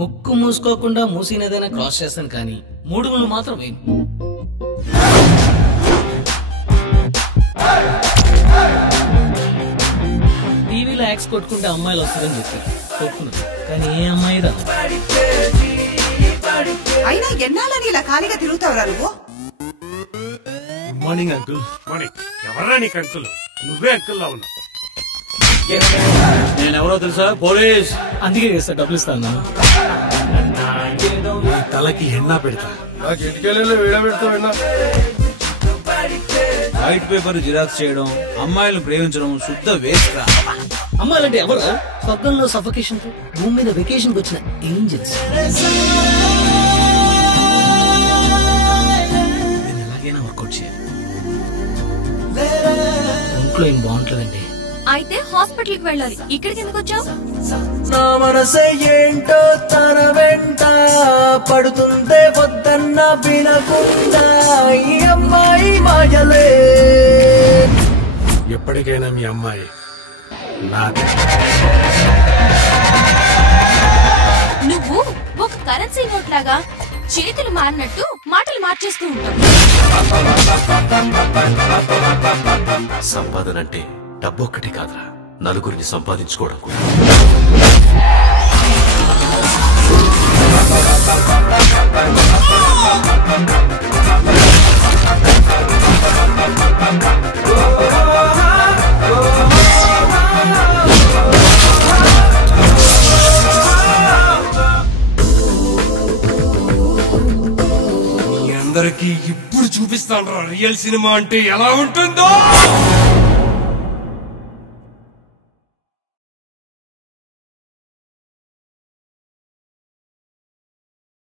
ముక్కు మూసుకోకుండా మూసినదైనా క్రాస్ చేస్తాను కానీ 3 ముళ్ళు మాత్రం వేయను. టీవీలో యాక్స్ కొట్టుకుంటే అమ్మాయిలు వస్తుందని చెప్పి కొట్టుకున్నాను, కానీ ఏ అమ్మాయి రా. అయినా ఎన్నాళ్ళని ఇలా ఖాళీగా తిరుగుతావురా నువ్వు? Morning uncle. మార్నింగ్. ఎవర్రా నీకు అంకుల్? నువ్వే అంకుల్ లా ఉన్నావు. నేనెవరో తెలుసా? పోలీస్. అందుకే చేస్తా, డబ్బులు ఇస్తాను. తలకి ఎన్నా పెడతా. వైట్ పేపర్ జిరాక్స్ చేయడం, అమ్మాయిలు ప్రేమించడం శుద్ధ వేస్ట్ రా. అమ్మాయిలంటే ఎవరు? స్వర్గంలో సఫకేషన్ భూమి మీద వెకేషన్ కి వచ్చిన ఏంజల్స్. నేను ఎలాగైనా వర్కౌట్ చేయాలి. ఇంట్లో ఏం బాగుంటుందండి. అయితే హాస్పిటల్ కి వెళ్ళాలి. ఇక్కడికి ఎందుకు వచ్చావు? నా మనసే ఏంటో తన వెంట పడుతుందే వద్దన్న వినకుండా ఈ అమ్మాయి మాయలే. ఎప్పటికైనా మీ అమ్మాయి నాదే. నువ్వు ఒక కరెన్సీ నోట్ లాగా చేతులు మారినట్టు మాటలు మార్చేస్తూ ఉంటావు. సంపాదన అంటే డబ్బు ఒక్కటే కాదురా, నలుగురిని సంపాదించుకోవడం కూడా. మీ అందరికి ఇప్పుడు చూపిస్తాను రియల్ సినిమా అంటే ఎలా ఉంటుందో.